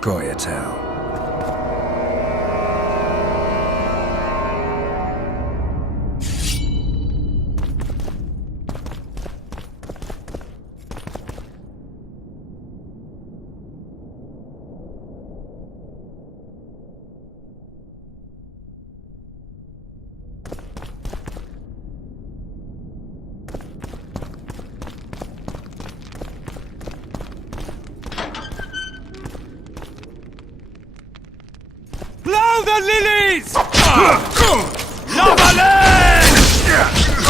Koyatown. Blow the lilies! Lavaland! Lavaland!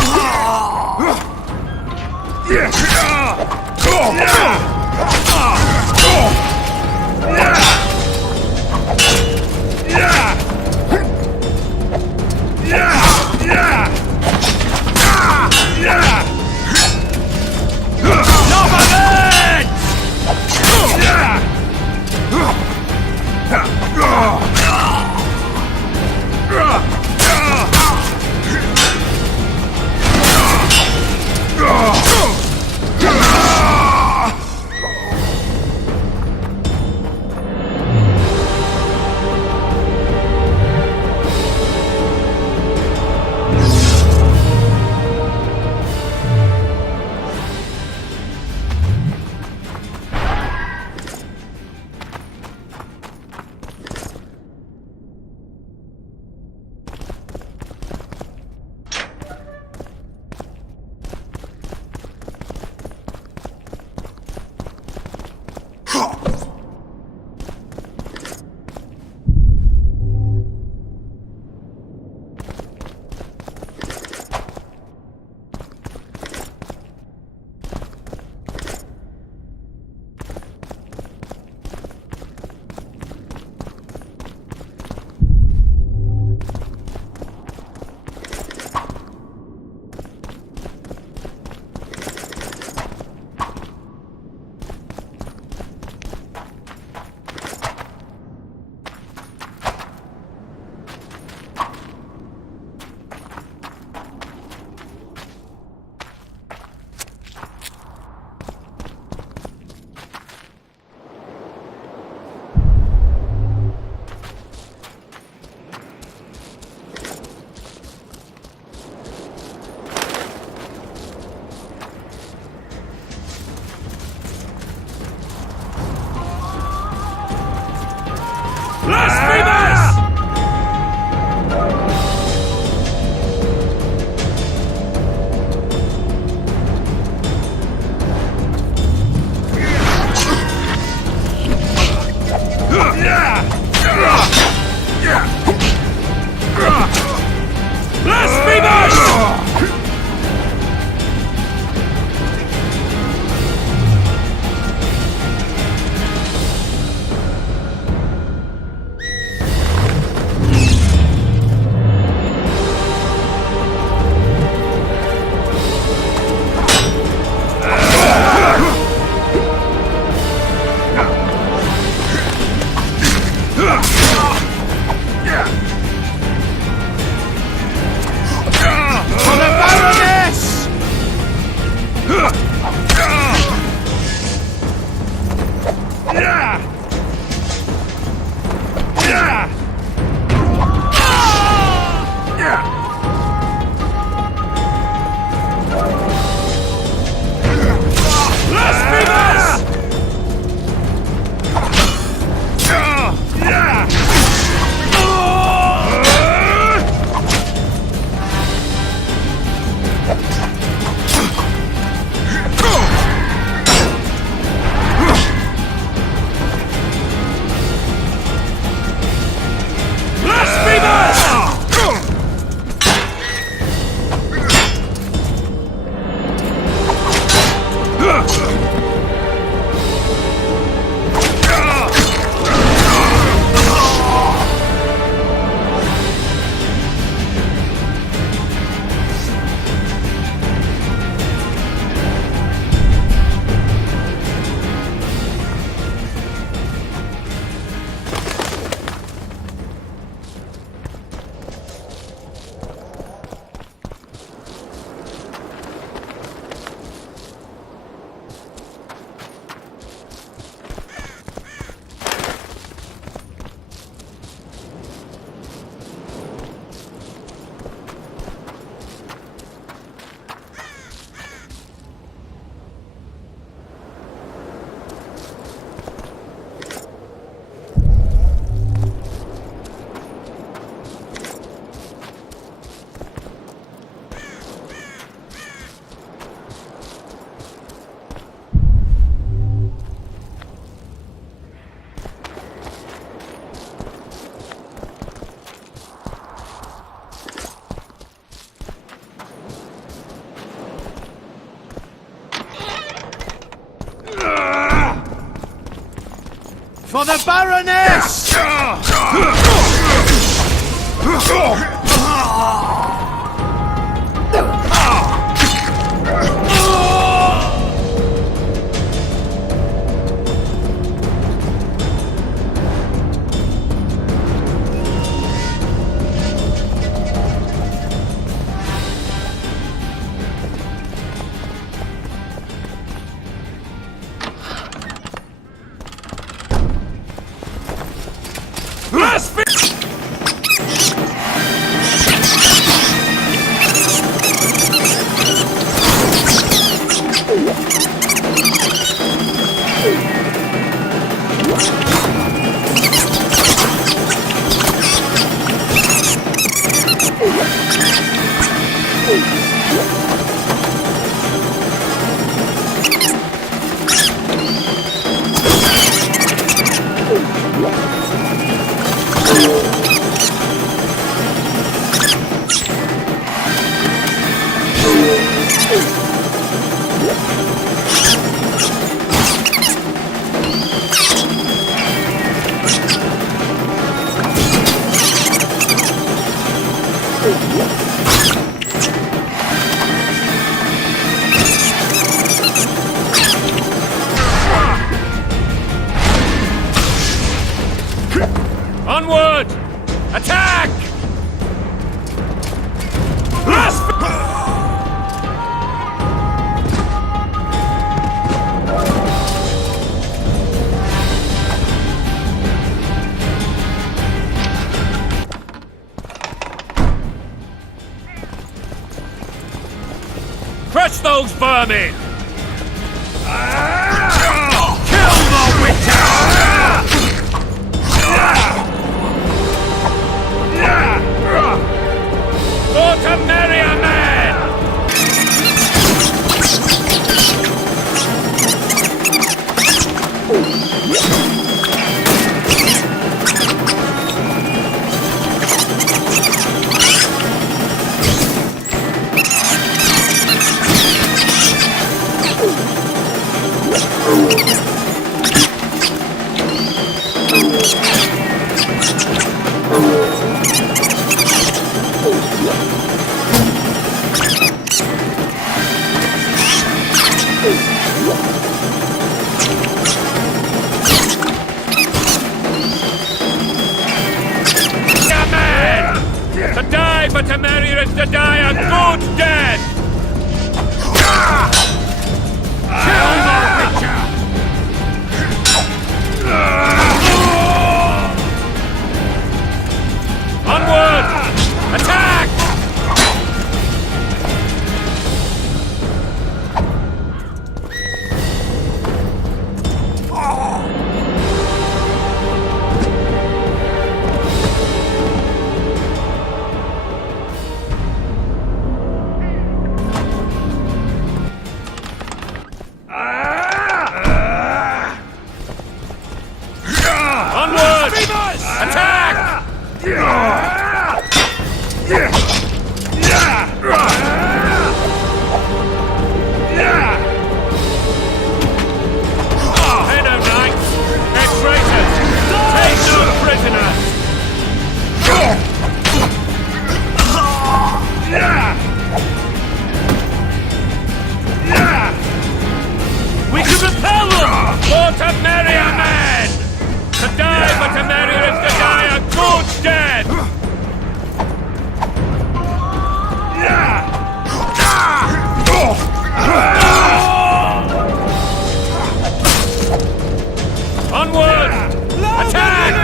For the Baroness! Onward! Attack! Crush those vermin! Kill the witcher! For to marry a man! To die, but to marry is to die a good death! Kill the witcher! Onward! Attack! Onward! Attack! Hello, knights! They're traitors! Take no prisoners! We can repel them! For to marry a man! To die, but to marry is to die a good death! Onward! Attack!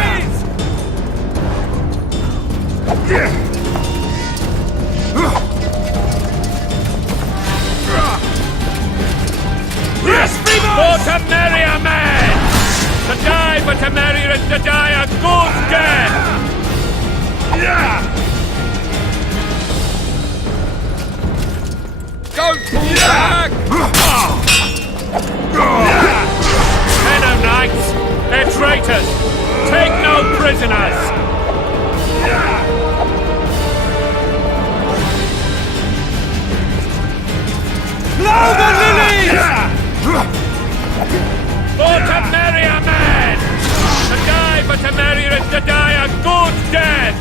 For to marry a man! To die, but to marry is to die a good death! Don't pull back! Hello, knights! They're traitors! Take no prisoners! Blow the lilies! For to marry a man! To but to marry her is to die a good death!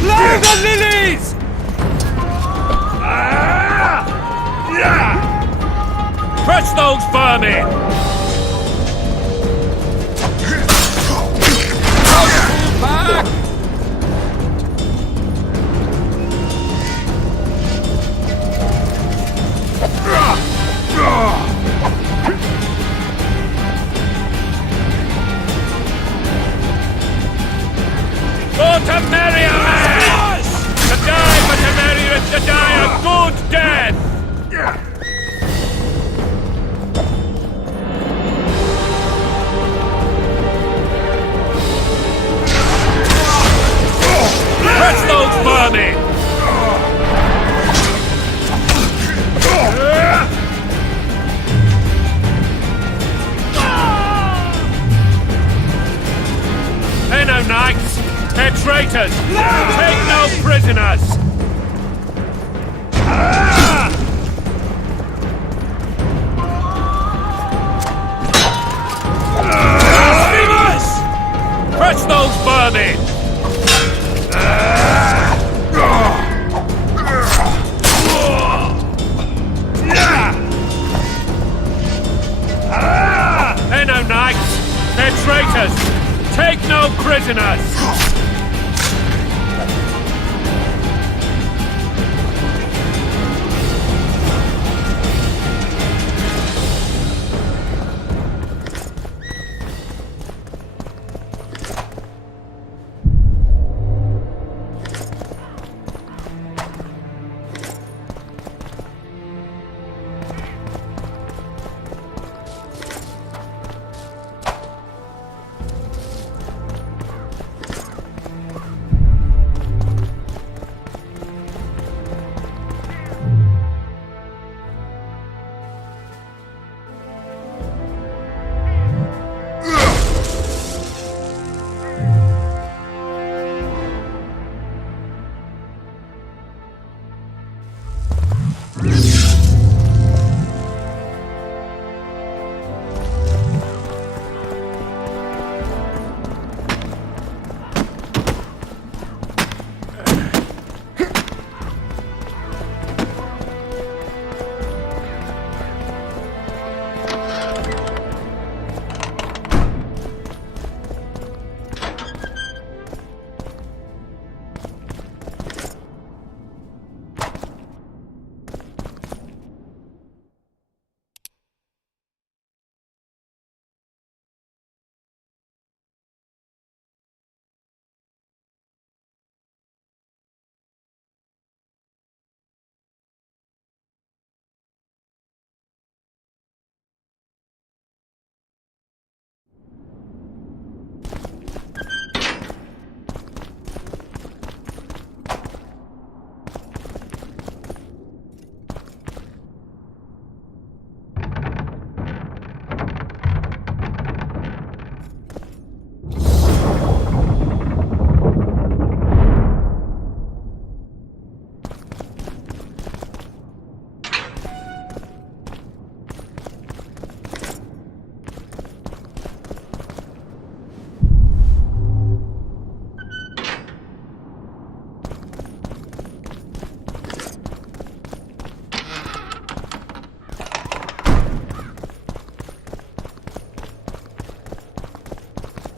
Blow the lilies! Crush those vermin! Back! For to marry a man! To die but to marry her is to die a good death! Crush those vermin! They're no knights! They're traitors! Take no prisoners! Blasphemous! Crush those vermin! They're no knights! They're traitors! Take no prisoners!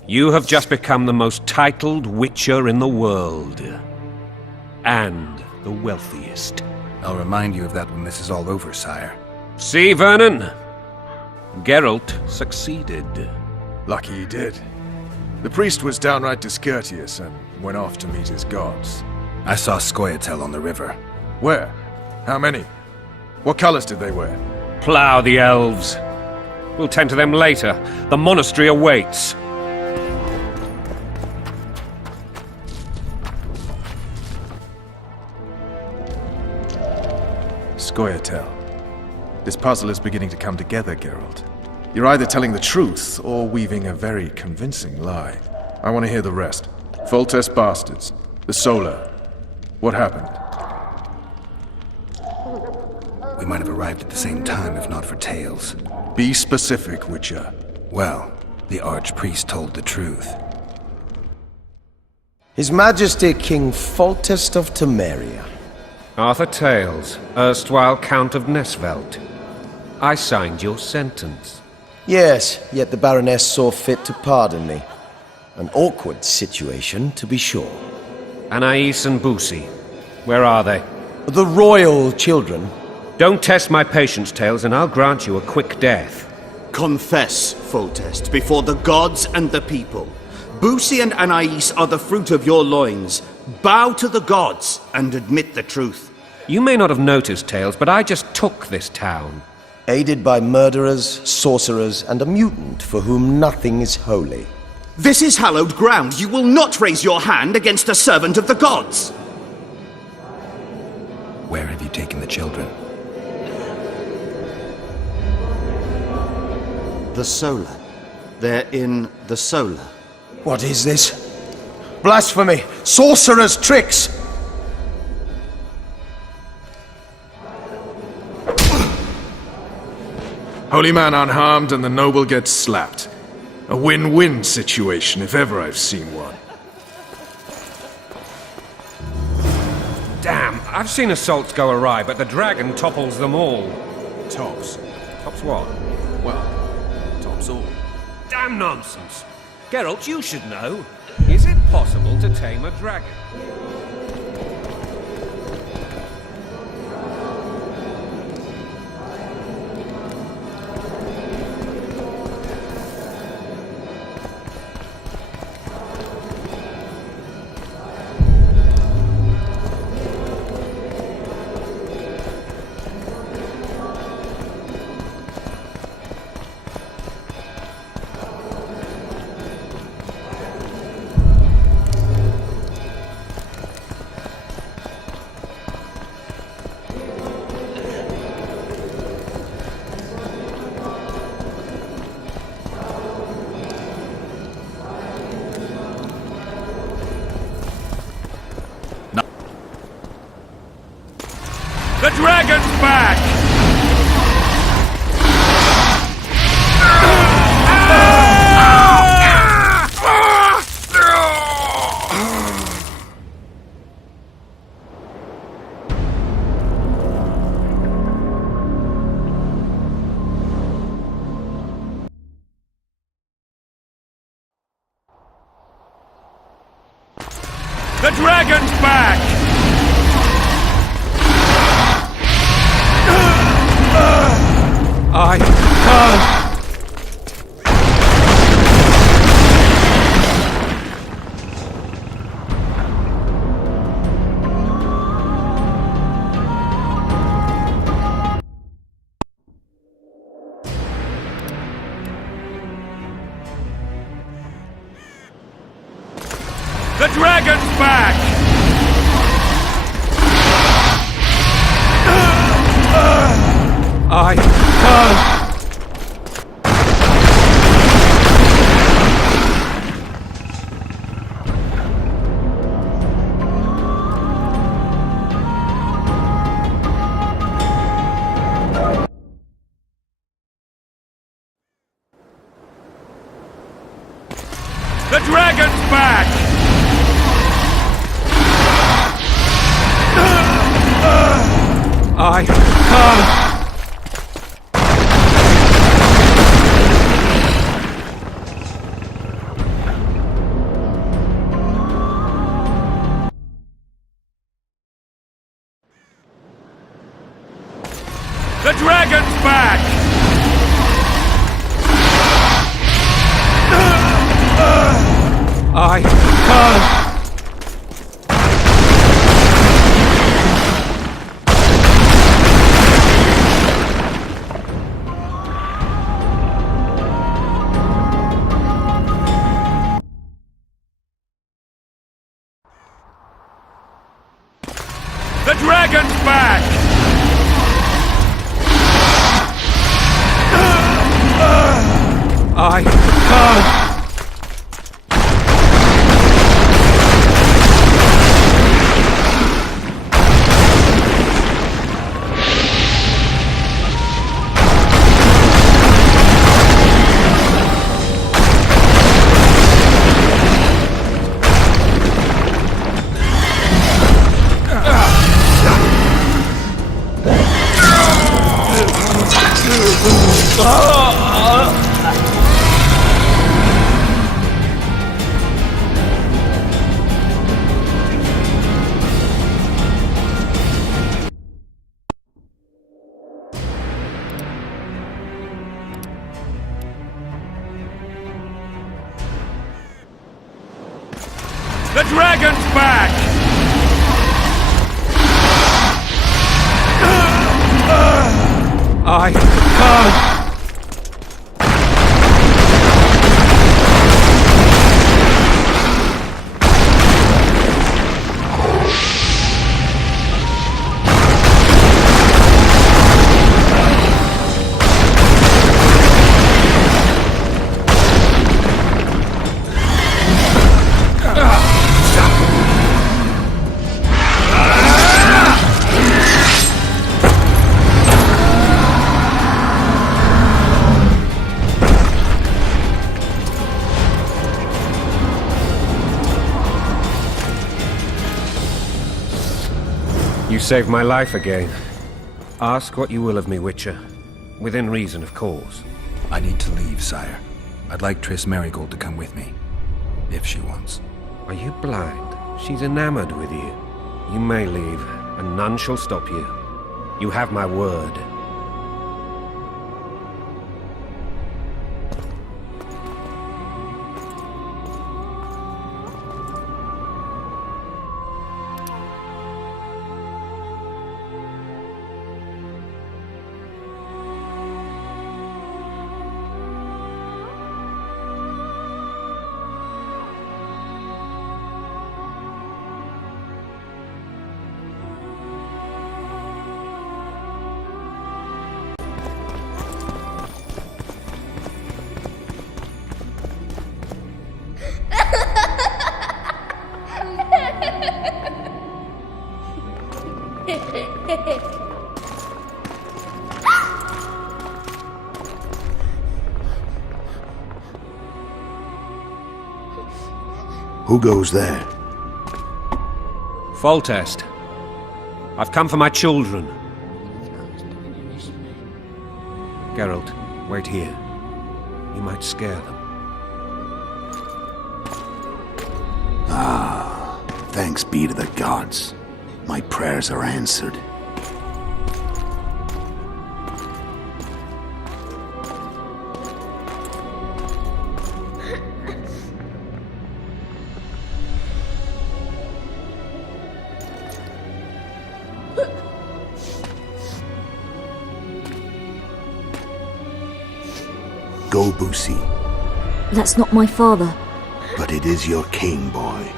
You have just become the most titled witcher in the world. And the wealthiest. I'll remind you of that when this is all over, sire. See, Vernon? Geralt succeeded. Lucky he did. The priest was downright discourteous and went off to meet his gods. I saw Scoia'tael on the river. Where? How many? What colors did they wear? Plough the elves. We'll tend to them later. The monastery awaits. Scoia'tael. This puzzle is beginning to come together, Geralt. You're either telling the truth or weaving a very convincing lie. I want to hear the rest. Foltest bastards. The Solar. What happened? We might have arrived at the same time if not for Tails. Be specific, Witcher. Well, the Archpriest told the truth. His Majesty King Foltest of Temeria. Arthur Tales, erstwhile Count of Nesvelt. I signed your sentence. Yes, yet the Baroness saw fit to pardon me. An awkward situation, to be sure. Anais and Boosie, where are they? The royal children. Don't test my patience, Tales, and I'll grant you a quick death. Confess, Foltest, before the gods and the people. Boosie and Anais are the fruit of your loins. Bow to the gods and admit the truth. You may not have noticed, Tales, but I just took this town. Aided by murderers, sorcerers, and a mutant for whom nothing is holy. This is hallowed ground. You will not raise your hand against a servant of the gods. Where have you taken the children? The Solar. They're in the Solar. What is this? Blasphemy! Sorcerer's tricks! Holy man unharmed and the noble gets slapped. A win-win situation, if ever I've seen one. Damn, I've seen assaults go awry, but the dragon topples them all. Tops. Tops what? Well, tops all. Damn nonsense! Geralt, you should know. Is it possible to tame a dragon? The dragon's back! The dragon's back! I can't! The dragon's back! I can't! The dragon's back! I can't! The dragon's back! I can't! The dragon's back! I can't! dragon's back! I can't! You saved my life again. Ask what you will of me, Witcher. Within reason, of course. I need to leave, sire. I'd like Triss Merigold to come with me. If she wants. Are you blind? She's enamored with you. You may leave, and none shall stop you. You have my word. Who goes there? Foltest. I've come for my children. Geralt, wait here. You might scare them. Thanks be to the gods. My prayers are answered. Go, Boosie. That's not my father. But it is your king, boy.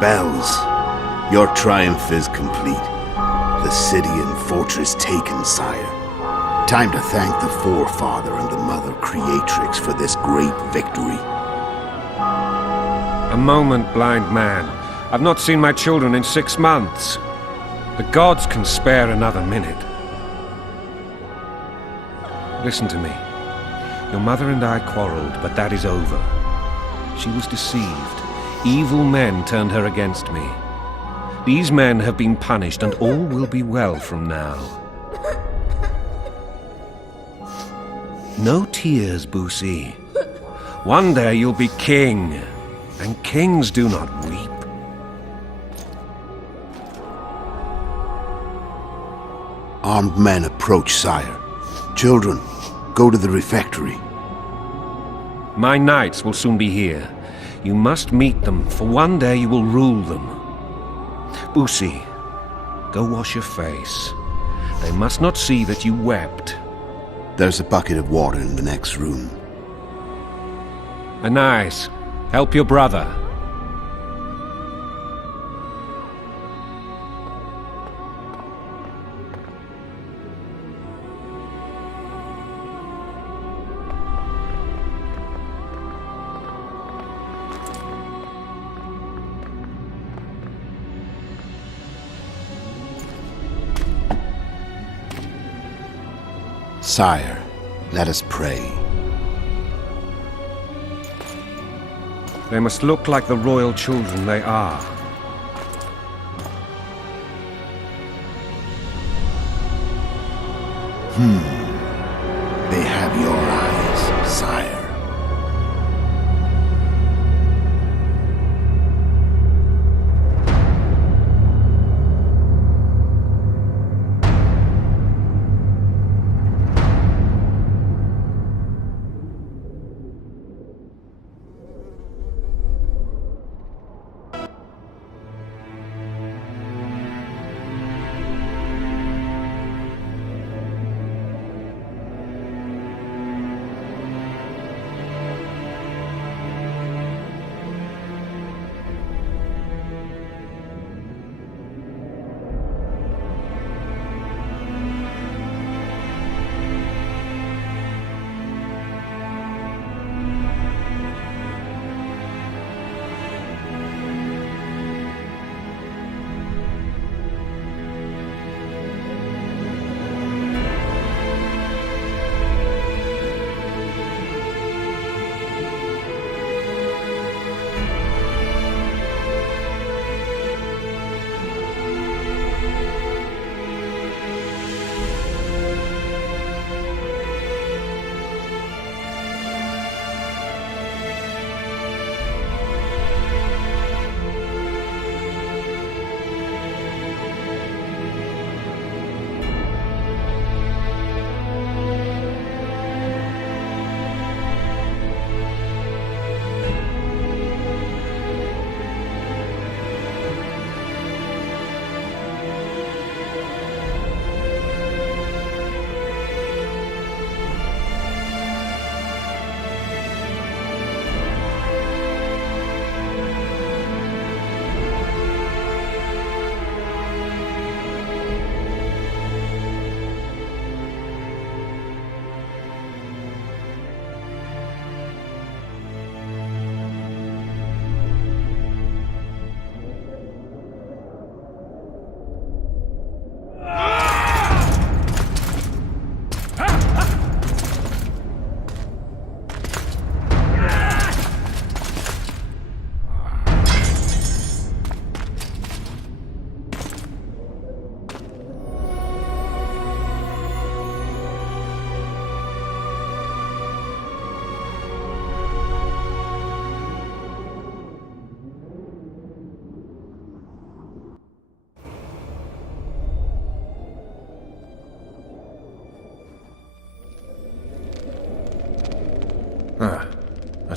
Bells, your triumph is complete. The city and fortress taken, sire. Time to thank the forefather and the mother creatrix for this great victory. A moment, blind man. I've not seen my children in 6 months. The gods can spare another minute. Listen to me. Your mother and I quarreled, but that is over. She was deceived. Evil men turned her against me. These men have been punished, and all will be well from now. No tears, Boosie. One day you'll be king, and kings do not weep. Armed men approach, sire. Children, go to the refectory. My knights will soon be here. You must meet them, for one day you will rule them. Boosie, go wash your face. They must not see that you wept. There's a bucket of water in the next room. Anais, help your brother. Sire, let us pray. They must look like the royal children they are. They have your eyes, sire.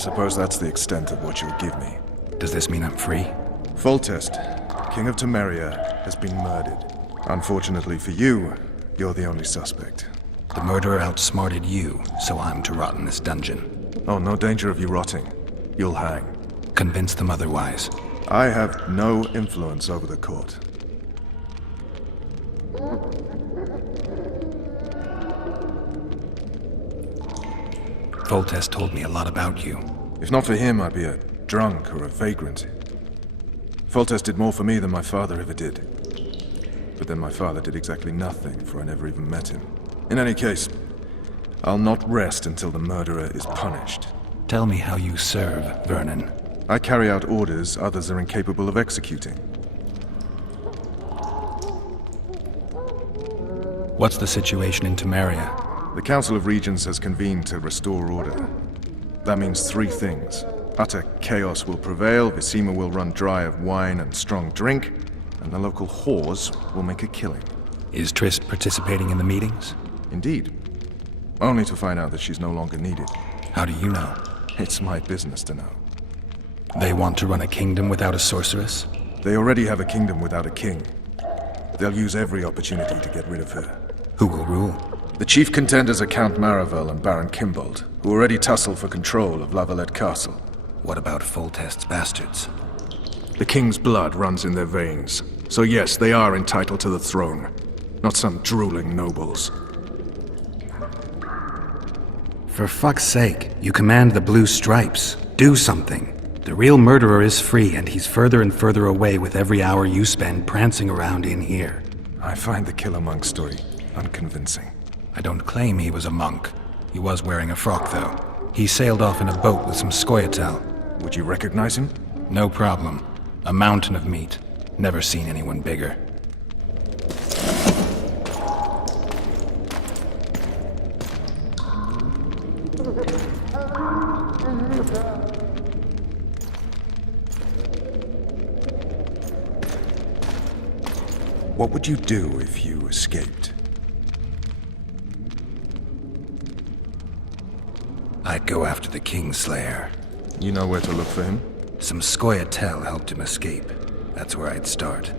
suppose that's the extent of what you'll give me. Does this mean I'm free? Foltest, King of Temeria, has been murdered. Unfortunately for you, you're the only suspect. The murderer outsmarted you, so I'm to rot in this dungeon. Oh, no danger of you rotting. You'll hang. Convince them otherwise. I have no influence over the court. Foltest told me a lot about you. If not for him, I'd be a drunk or a vagrant. Foltest did more for me than my father ever did. But then my father did exactly nothing, for I never even met him. In any case, I'll not rest until the murderer is punished. Tell me how you serve, Vernon. I carry out orders others are incapable of executing. What's the situation in Temeria? The Council of Regents has convened to restore order. That means three things. Utter chaos will prevail, Visima will run dry of wine and strong drink, and the local whores will make a killing. Is Triss participating in the meetings? Indeed. Only to find out that she's no longer needed. How do you know? It's my business to know. They want to run a kingdom without a sorceress? They already have a kingdom without a king. They'll use every opportunity to get rid of her. Who will rule? The chief contenders are Count Maravel and Baron Kimbold, who already tussle for control of Lavalette Castle. What about Foltest's bastards? The king's blood runs in their veins, so yes, they are entitled to the throne. Not some drooling nobles. For fuck's sake, you command the Blue Stripes. Do something. The real murderer is free, and he's further and further away with every hour you spend prancing around in here. I find the Killer Monk story unconvincing. I don't claim he was a monk. He was wearing a frock, though. He sailed off in a boat with some Scoia'tael. Would you recognize him? No problem. A mountain of meat. Never seen anyone bigger. What would you do if you escaped? I'd go after the Kingslayer. You know where to look for him? Some Scoia'tael helped him escape. That's where I'd start.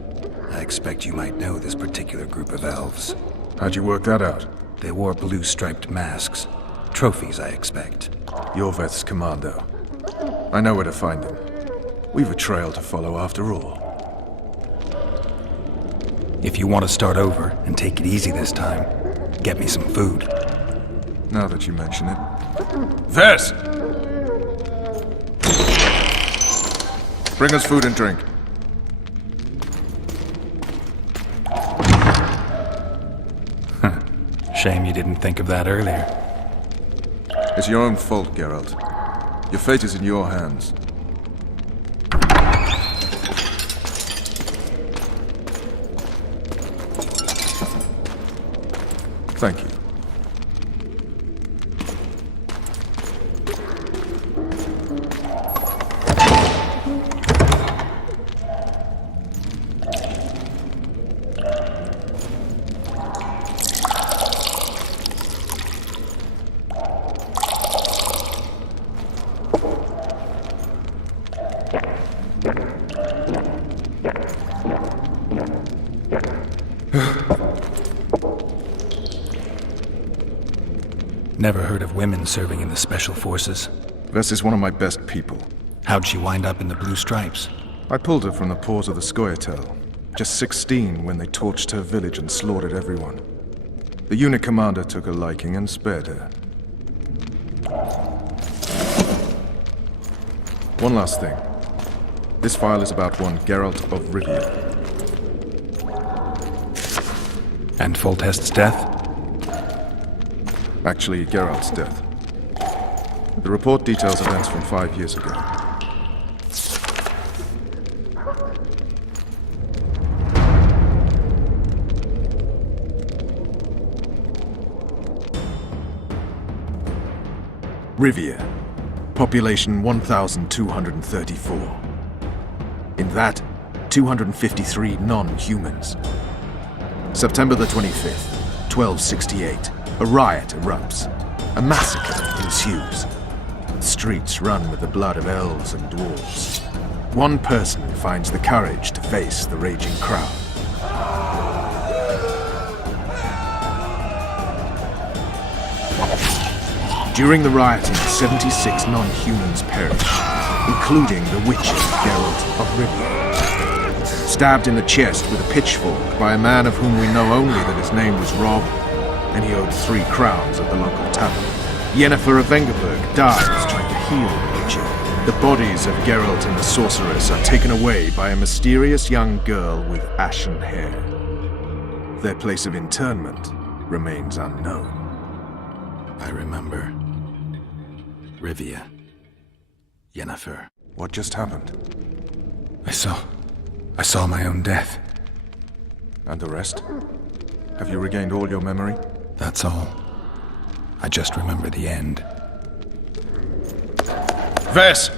I expect you might know this particular group of elves. How'd you work that out? They wore blue-striped masks. Trophies, I expect. Yorveth's commando. I know where to find him. We've a trail to follow after all. If you want to start over and take it easy this time, get me some food. Now that you mention it. Vess! Bring us food and drink. Shame you didn't think of that earlier. It's your own fault, Geralt. Your fate is in your hands. Thank you. Never heard of women serving in the Special Forces. Vess is one of my best people. How'd she wind up in the Blue Stripes? I pulled her from the paws of the Scoia'tael. Just 16 when they torched her village and slaughtered everyone. The unit commander took a liking and spared her. One last thing. This file is about one Geralt of Rivia. And Foltest's death? Actually, Geralt's death. The report details events from 5 years ago. Rivia. Population 1,234. In that, 253 non-humans. September the 25th, 1268. A riot erupts. A massacre ensues. The streets run with the blood of elves and dwarves. One person finds the courage to face the raging crowd. During the rioting, 76 non-humans perished, including the witches Geralt of Rivia. Stabbed in the chest with a pitchfork by a man of whom we know only that his name was Rob, and he owed 3 crowns at the local tavern. Yennefer of Vengerberg dies trying to heal the witcher. The bodies of Geralt and the sorceress are taken away by a mysterious young girl with ashen hair. Their place of interment remains unknown. I remember. Rivia. Yennefer. What just happened? I saw my own death. And the rest? Have you regained all your memory? That's all. I just remember the end. Vess!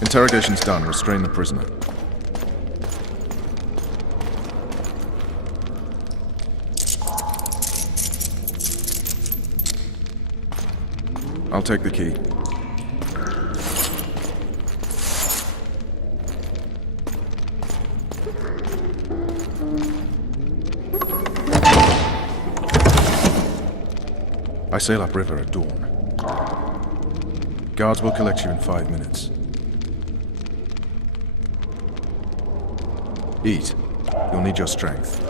Interrogation's done. Restrain the prisoner. I'll take the key. I sail upriver at dawn. Guards will collect you in 5 minutes. Eat. You'll need your strength.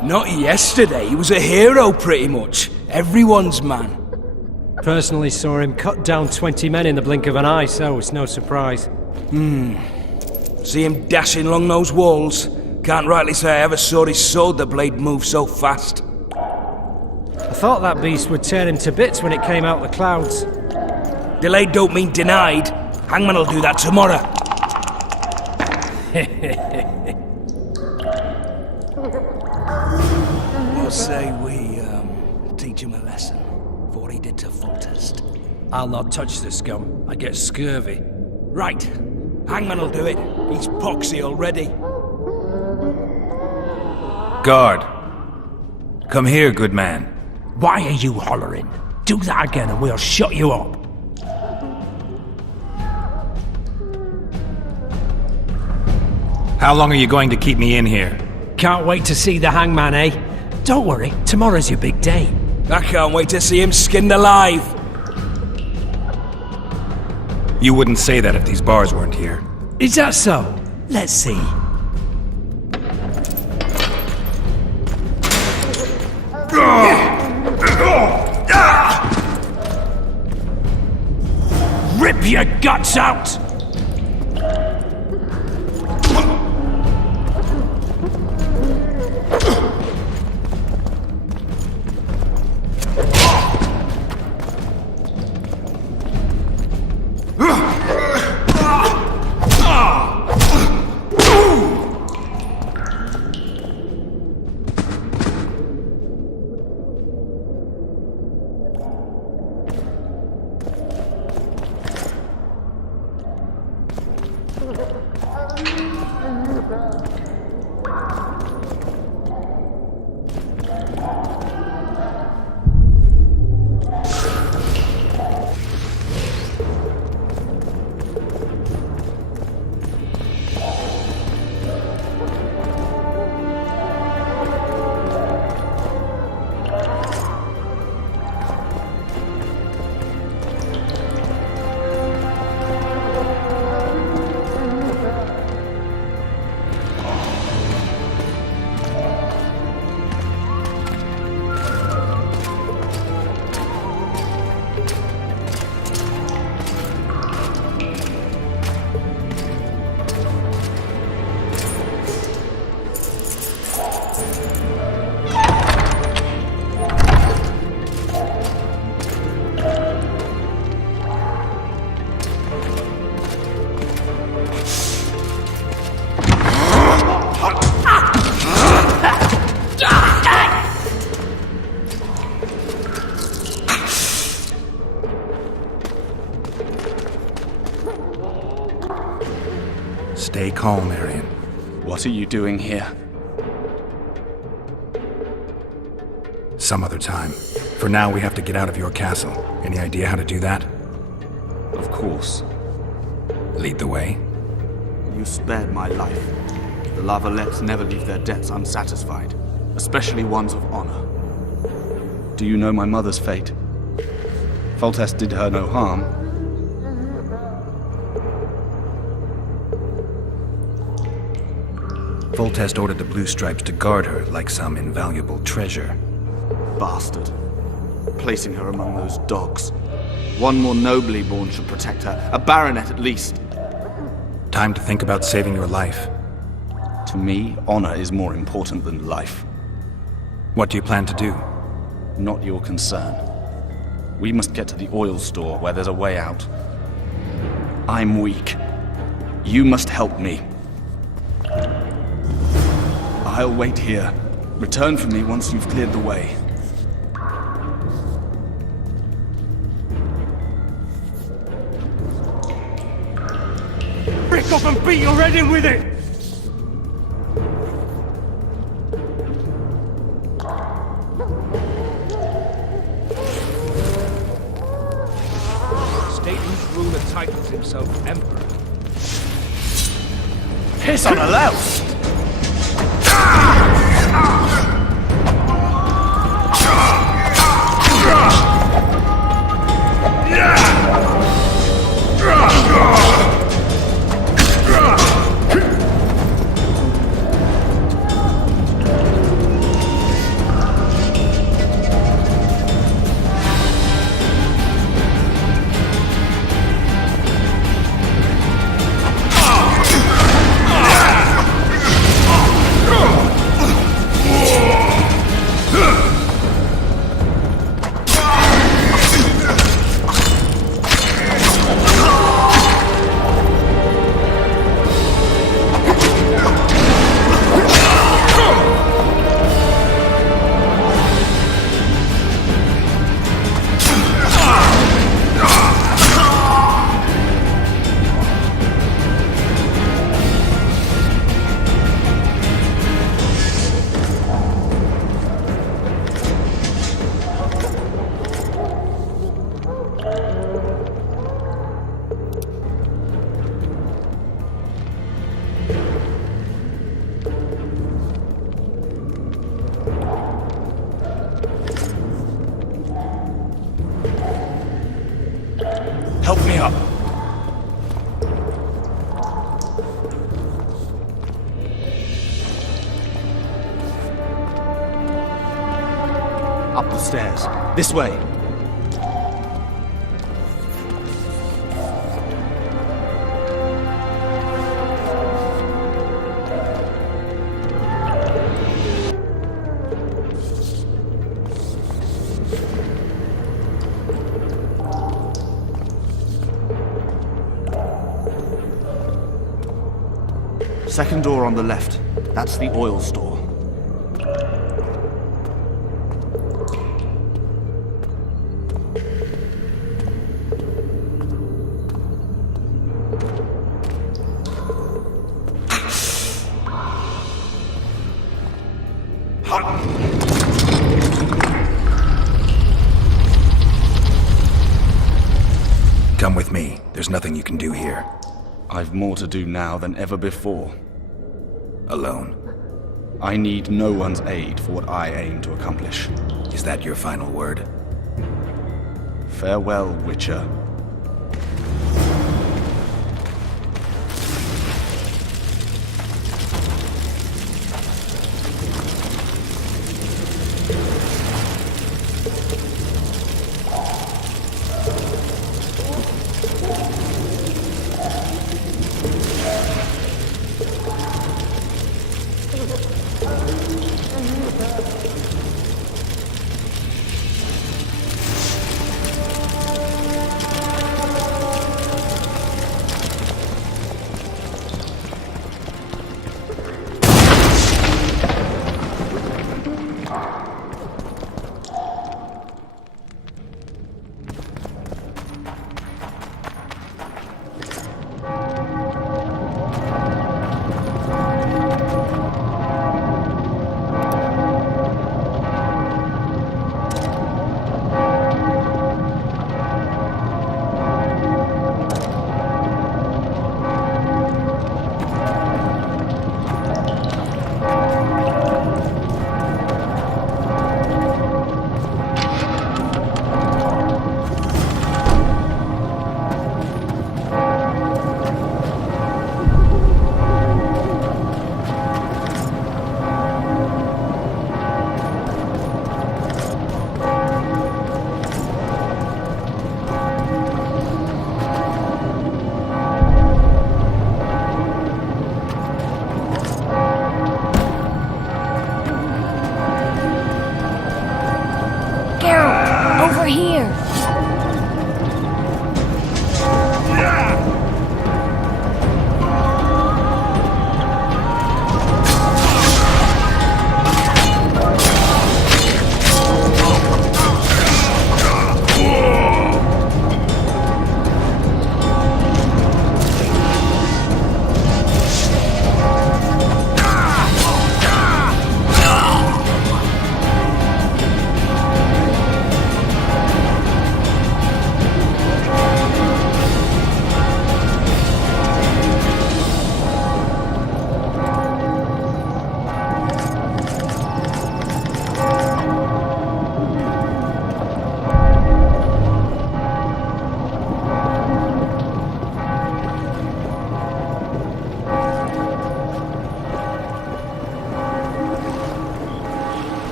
Not yesterday, he was a hero pretty much. Everyone's man. Personally saw him cut down 20 men in the blink of an eye, so it's no surprise. See him dashing along those walls. Can't rightly say I ever saw his sword the blade move so fast. I thought that beast would tear him to bits when it came out the clouds. Delayed don't mean denied. Hangman'll do that tomorrow. What say we, teach him a lesson, for what he did to Foltest? I'll not touch the scum. I get scurvy. Right. Hangman'll do it. He's poxy already. Guard. Come here, good man. Why are you hollering? Do that again and we'll shut you up. How long are you going to keep me in here? Can't wait to see the hangman, eh? Don't worry, tomorrow's your big day. I can't wait to see him skinned alive. You wouldn't say that if these bars weren't here. Is that so? Let's see. Rip your guts out! Stay calm, Arian. What are you doing here? Some other time. For now, we have to get out of your castle. Any idea how to do that? Of course. Lead the way. You spared my life. The Lavalettes never leave their debts unsatisfied, especially ones of honor. Do you know my mother's fate? Foltest did her no harm. Foltest ordered the Blue Stripes to guard her like some invaluable treasure. Bastard. Placing her among those dogs. One more nobly born should protect her. A baronet at least. Time to think about saving your life. To me, honor is more important than life. What do you plan to do? Not your concern. We must get to the oil store where there's a way out. I'm weak. You must help me. I'll wait here. Return for me once you've cleared the way. Break off and beat your head in with it! State whose ruler titles himself emperor. Piss on a louse! Help me up. Up the stairs. This way. Second door on the left. That's the oil store. Come with me. There's nothing you can do here. I've more to do now than ever before. Alone. I need no one's aid for what I aim to accomplish. Is that your final word? Farewell, Witcher.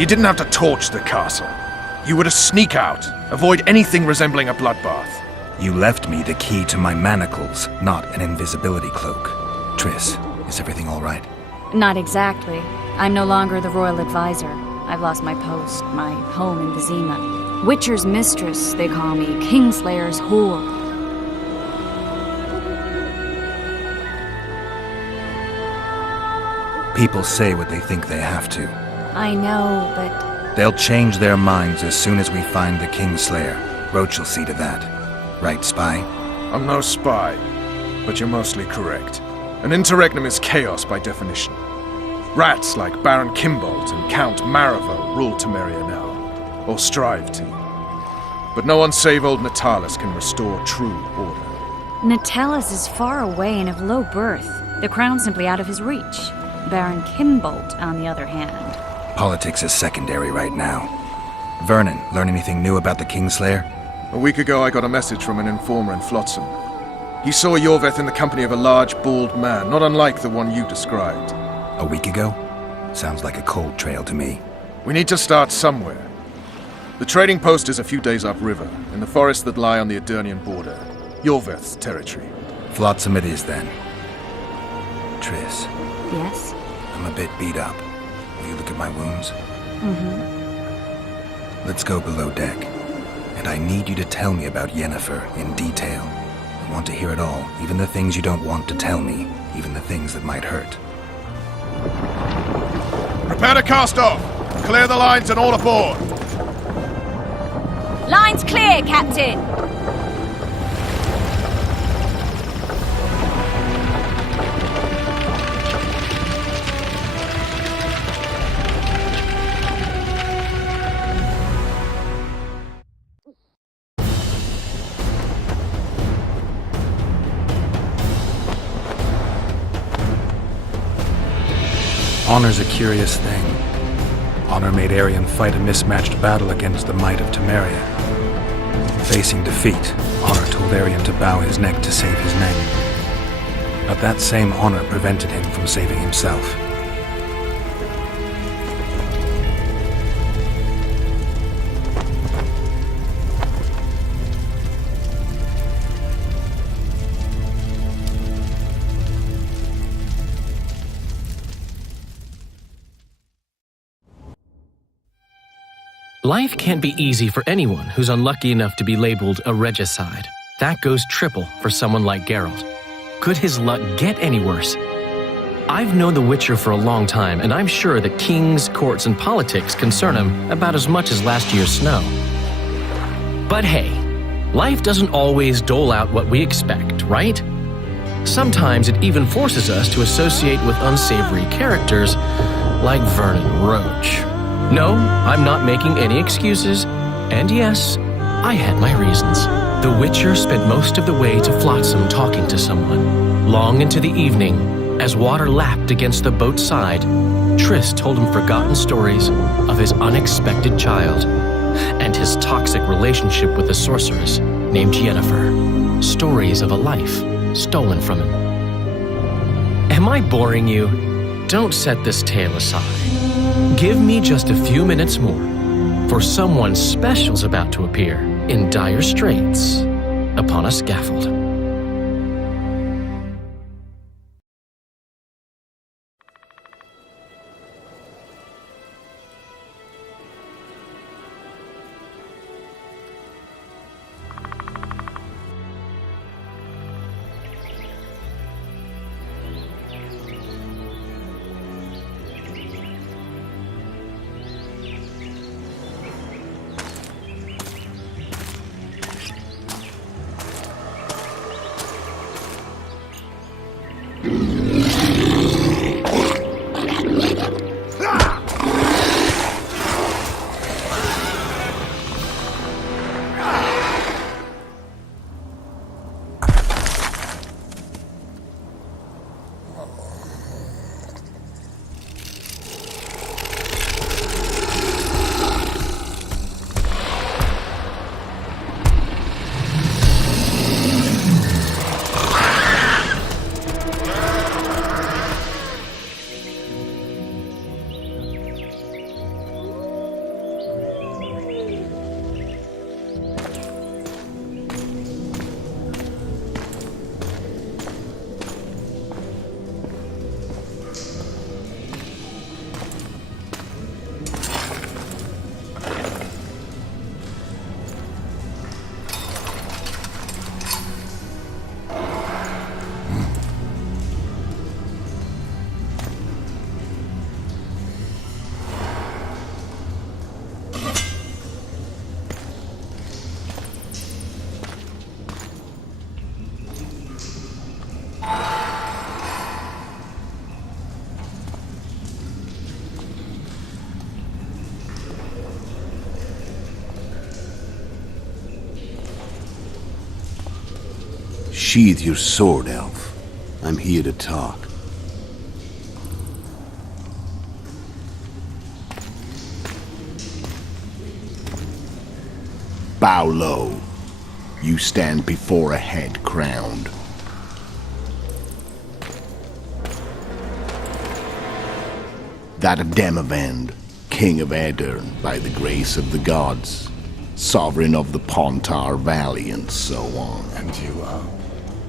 You didn't have to torch the castle. You were to sneak out, avoid anything resembling a bloodbath. You left me the key to my manacles, not an invisibility cloak. Triss, is everything all right? Not exactly. I'm no longer the royal advisor. I've lost my post, my home in Vizima. Witcher's mistress, they call me. Kingslayer's whore. People say what they think they have to. I know, but... They'll change their minds as soon as we find the Kingslayer. Roach will see to that. Right, Spy? I'm no spy, but you're mostly correct. An interregnum is chaos by definition. Rats like Baron Kimbold and Count Marival rule Temeria now, or strive to. But no one save old Natalis can restore true order. Natalis is far away and of low birth. The crown's simply out of his reach. Baron Kimbold, on the other hand. Politics is secondary right now. Vernon, learn anything new about the Kingslayer? A week ago I got a message from an informer in Flotsam. He saw Yorveth in the company of a large, bald man, not unlike the one you described. A week ago? Sounds like a cold trail to me. We need to start somewhere. The trading post is a few days upriver, in the forests that lie on the Edirnian border. Yorveth's territory. Flotsam it is, then. Triss. Yes? I'm a bit beat up. Will you look at my wounds? Mm-hmm. Let's go below deck. And I need you to tell me about Yennefer in detail. I want to hear it all, even the things you don't want to tell me, even the things that might hurt. Prepare to cast off! Clear the lines and all aboard! Lines clear, Captain! Honor's a curious thing. Honor made Arion fight a mismatched battle against the might of Temeria. Facing defeat, Honor told Arion to bow his neck to save his men. But that same honor prevented him from saving himself. Life can't be easy for anyone who's unlucky enough to be labeled a regicide. That goes triple for someone like Geralt. Could his luck get any worse? I've known the Witcher for a long time, and I'm sure that kings, courts, and politics concern him about as much as last year's snow. But hey, life doesn't always dole out what we expect, right? Sometimes it even forces us to associate with unsavory characters like Vernon Roach. No, I'm not making any excuses, and yes, I had my reasons. The Witcher spent most of the way to Flotsam talking to someone. Long into the evening, as water lapped against the boat's side, Triss told him forgotten stories of his unexpected child and his toxic relationship with a sorceress named Yennefer. Stories of a life stolen from him. Am I boring you? Don't set this tale aside. Give me just a few minutes more, for someone special's about to appear in dire straits upon a scaffold. Sheathe your sword, elf. I'm here to talk. Bow low. You stand before a head crowned. That of Demavend, king of Aedirn, by the grace of the gods, sovereign of the Pontar Valley, and so on. And you are?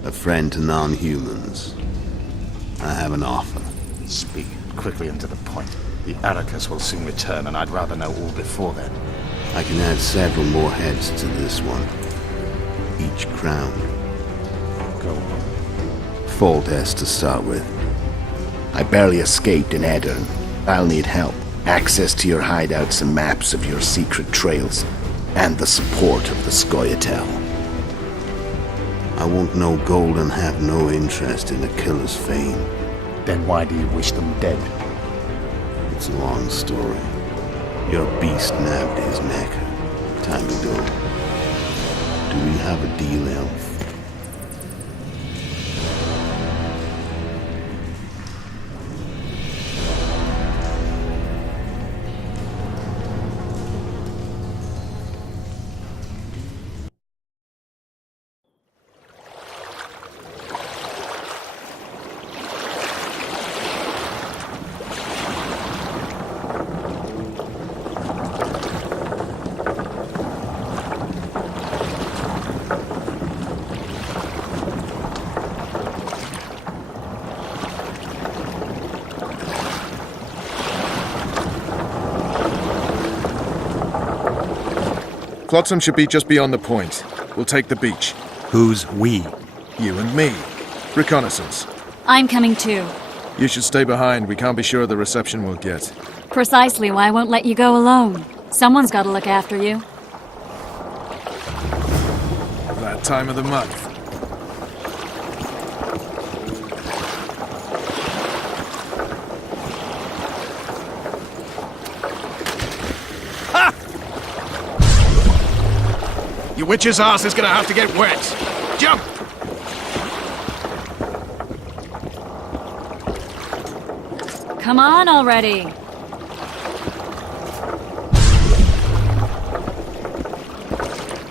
A friend to non-humans. I have an offer. Speak quickly and to the point. The Arrakis will soon return, and I'd rather know all before then. I can add several more heads to this one. Each crown. Go on. Foltest to start with. I barely escaped in Aedirn. I'll need help. Access to your hideouts and maps of your secret trails. And the support of the Scoia'tael. I want no gold and have no interest in a killer's fame. Then why do you wish them dead? It's a long story. Your beast nabbed his neck. Time to go. Do we have a deal, elf? Flotsam should be just beyond the point. We'll take the beach. Who's we? You and me. Reconnaissance. I'm coming too. You should stay behind. We can't be sure of the reception we'll get. Precisely why I won't let you go alone. Someone's got to look after you. That time of the month. Your witch's ass is gonna have to get wet. Jump! Come on already.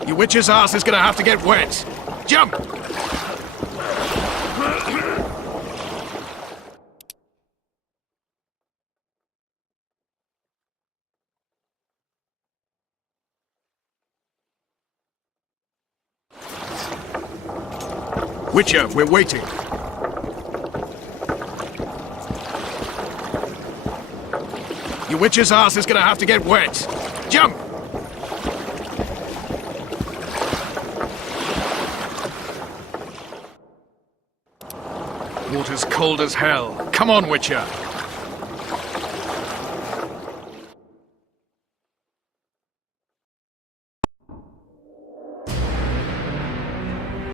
Your witch's ass is gonna have to get wet. Jump! Witcher, we're waiting. Your witch's ass is gonna have to get wet. Jump! Water's cold as hell. Come on, Witcher.